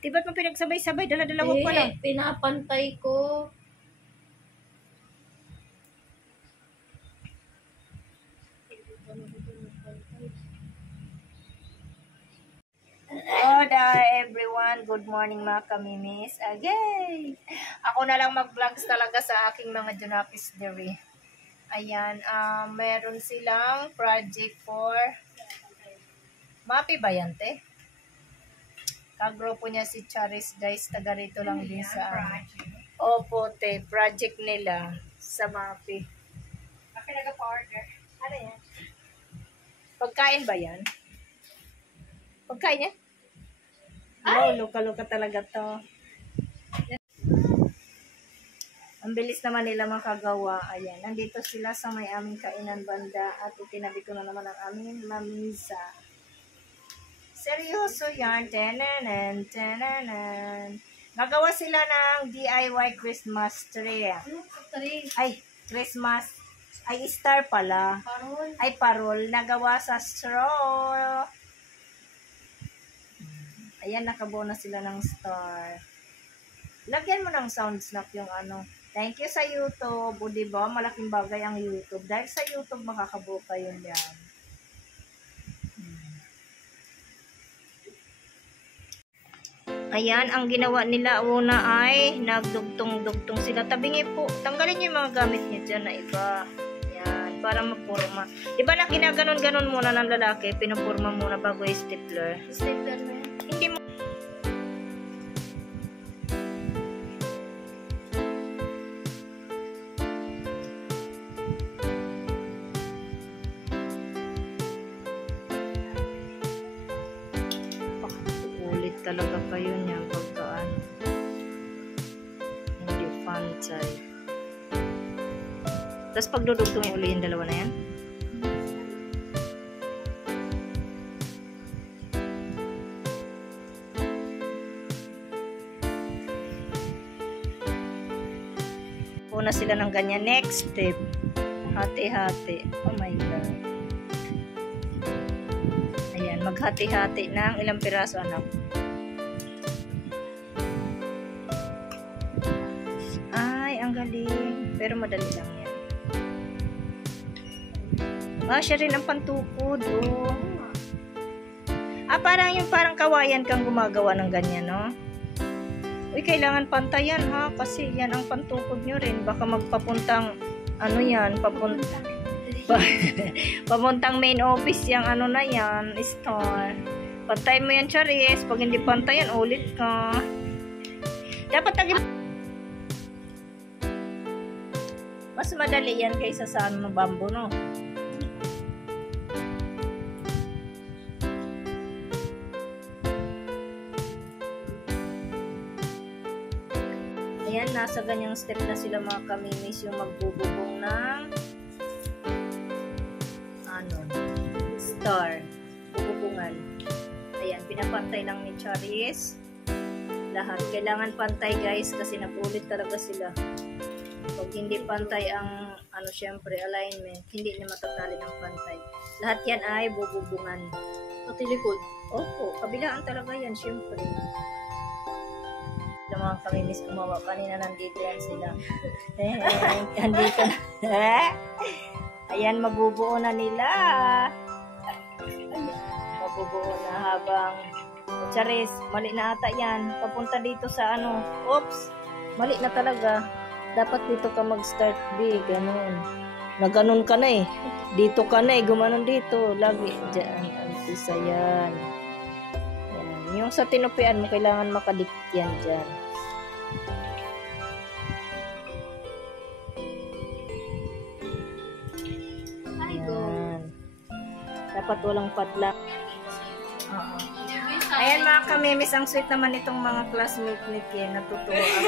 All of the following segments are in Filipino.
Di ba't mo pinagsabay-sabay? Dala-dalawa pa lang. Pinapantay ko. Hola everyone, good morning mga kamimis. Again, ako na lang mag-vlogs talaga sa aking mga Junapis Dairy. Ayan, meron silang project for Mapi ba yan, te? Kagrupo niya si Charis, guys. Taga rito lang din sa Opo, te. Project nila sa Mapi. Ako nag-order. Ano yan? Pagkain ba yan? Pagkain yan? Oh, luka-luka talaga to. Ang bilis naman nila makagawa. Ayan, nandito sila sa may aming kainan banda at itinabi ko na naman ang aming lamisa. Seryoso yan. Tenanan, tenanan. Nagawa sila ng DIY Christmas tree. Ay, Christmas. Ay, star pala. Parol. Ay, parol. Nagawa sa straw. Ayan, nakabuo na sila ng star. Lagyan mo ng sound snap yung ano. Thank you sa YouTube. O, diba? Malaking bagay ang YouTube. Dahil sa YouTube, makakabuo kayo yan. Ayan, ang ginawa nila una ay nagdugtong-dugtong sila. Tabingi po. Tanggalin niyo yung mga gamit niyo dyan na iba. Ayan, para magpurma. Diba na kinaganon-ganon muna ng lalaki? Pinapurma muna bago yung stapler. Stapler na yan. Hindi mo. Ulit talaga kayo niya pagkaan. Hindi pantay. Tapos pagdudugtong uli yung dalawa na yan. Na sila ng ganyan. Next step, hati-hati. Oh my God. Ayan, maghati-hati ng ilang piraso, anak. Ay, ang galing. Pero madali lang yan. Siya rin ang pantukod. Oh. Parang kawayan kang gumagawa ng ganyan, no? Uy, kailangan pantayan ha, kasi yan ang pantukod nyo rin. Baka magpapuntang, ano yan, papuntang main office yung ano na yan, store. Pantay mo yan, Charis. Pag hindi pantayan, ulit ka. Dapat mas madali yan kaysa sa ano ng bamboo, no? Ayan, nasa ganyang step na sila mga kamimis yung magbububong ng star. Bububungan. Ayan, pinapantay lang ni Charis. Lahat. Kailangan pantay guys kasi napulit talaga sila. Pag hindi pantay ang syempre alignment, hindi na matatali ng pantay. Lahat yan ay bububungan. Pati likod. Opo, kabilaan talaga yan syempre. Yung mga kamimis gumawa. Kanina nandito yan sila. Nandito na. Ayan, mabubuo na nila. Ayan, mabubuo na habang Charis, mali na ata yan. Papunta dito sa oops, mali na talaga. Dapat dito ka mag-start B, ganun. Na ganun ka na eh. Dito ka na eh, gumanon dito. Lagi, dyan, isa yan. Yung sa tinupian mo, kailangan makadikit yan dyan. Ayan. Dapat walang padlock. Ayan mga kamimis, ang sweet naman itong mga classmate ni Ken. Natutuwa ako.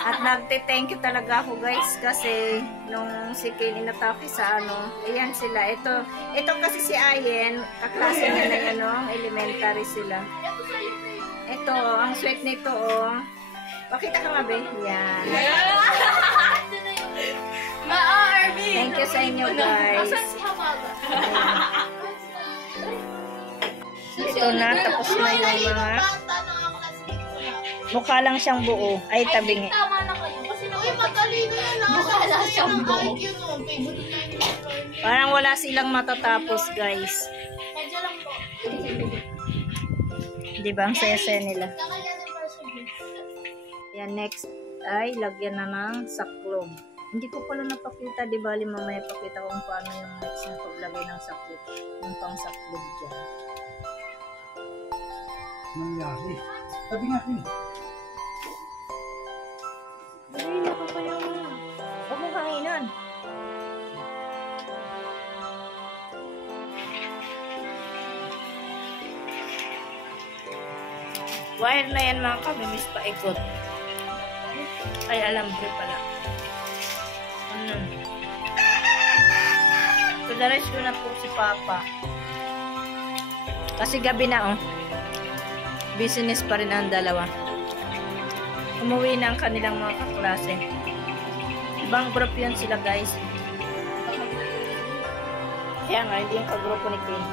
At nagte-thank you talaga ako guys kasi nung si Ken inatake sa ayan sila. Ito kasi si Ayen, kaklase niya na yan, elementary sila. Ito, ang sweet nito, oh. Pakita ka nga, be. Yan. Thank you sa inyo, guys. Ito na, tapos na yung mga Mukha lang siyang buo. Ay, tabingi. Tama na kayo. Kasi Uy, matalino yan. Mukha lang siyang buo. IQ nun. Favorite na yun. Parang wala silang matatapos, guys. Medyo lang po. Di ba? Ang saya-saya nila. Kakayanin para sa group. Yan, next ay lagyan na ng saklog. Hindi ko pala napakita, di ba? Mamaya pakita ko kung paano yung next yung paglagay ng saklog. Yung pang saklog dyan. Nangyari. Sabi nga rin. Ay, nakapaya mo na. Huwag mong hanginan. Wire na yan mga kamimis paikot. Ay, alambre pala. Ano? Padalas ko na po si Papa. Kasi gabi na, oh. Business pa rin ang dalawa. Umuwi na ang kanilang mga kaklase. Ibang group yun sila, guys. Kaya nga, hindi yung kagrupo ni Queen.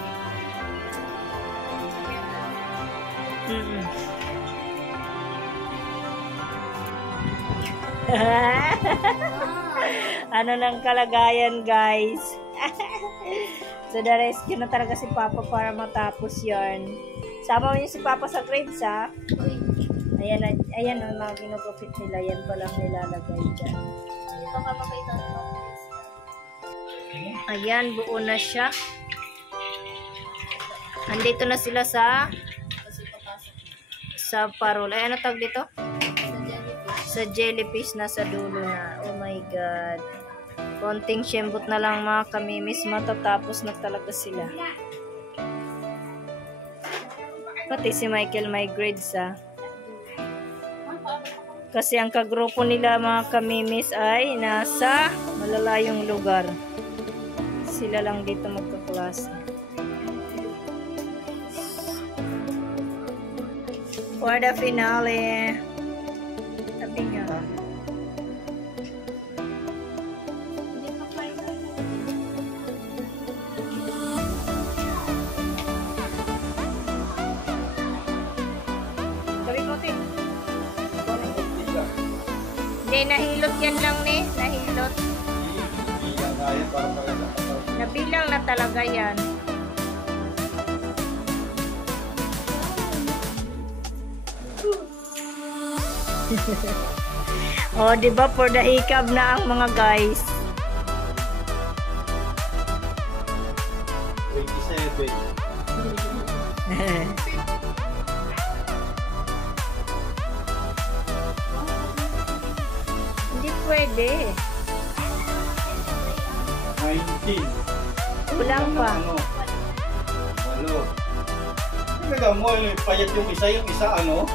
Ano ng kalagayan, guys? So, the rescue na talaga si Papa para matapos yarn. Sama mo niyo si Papa sa grades, ha? Ayan, ayan ang mga ginugupit nila. Yan pa lang nilalagay dyan. Dito ka makita ng Ayan, buo na siya. Andito na sila sa parol. Ay, ano tawag dito? Sa jellyfish na sa dulo na. Oh my God. Konting syembot na lang mga kamimis. Matatapos na talaga sila. Pati si Michael may grades, ha. Kasi ang kagrupo nila mga kamimis ay nasa malalayong lugar. Sila lang dito magkaklase. For the finale. Tabi nga. Tabi ko, Ting. Hindi, nahilot yan lang, ne. Nahilot. Nabilang na talaga yan. Oh, di ba for the hikab na ang mga guys. 27. Hindi pwede. 19. Kulang pa. Ano? Walo. Talaga mo, payat yung isa ano?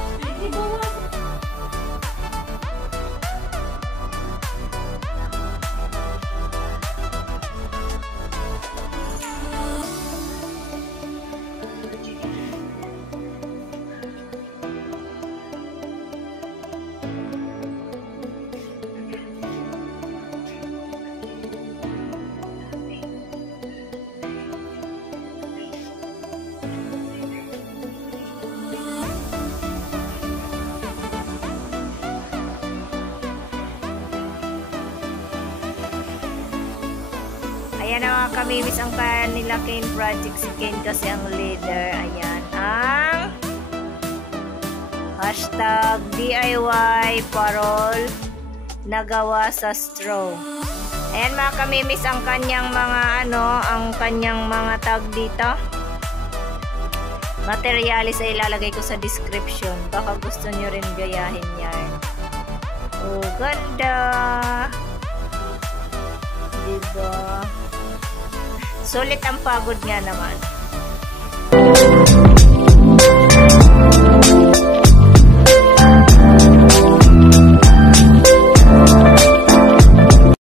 Ayan na mga kamimis ang kaya nila Kane Project. Si Kane kasi ang leader. Ayan. Ang hashtag DIY parol nagawa sa straw. Ayan mga kamimis ang kanyang mga ang kanyang mga tag dito. Materialis ay ilalagay ko sa description. Baka gusto nyo rin gayahin yan. Oh, ganda! Diba? Sulit ang pagod nga naman.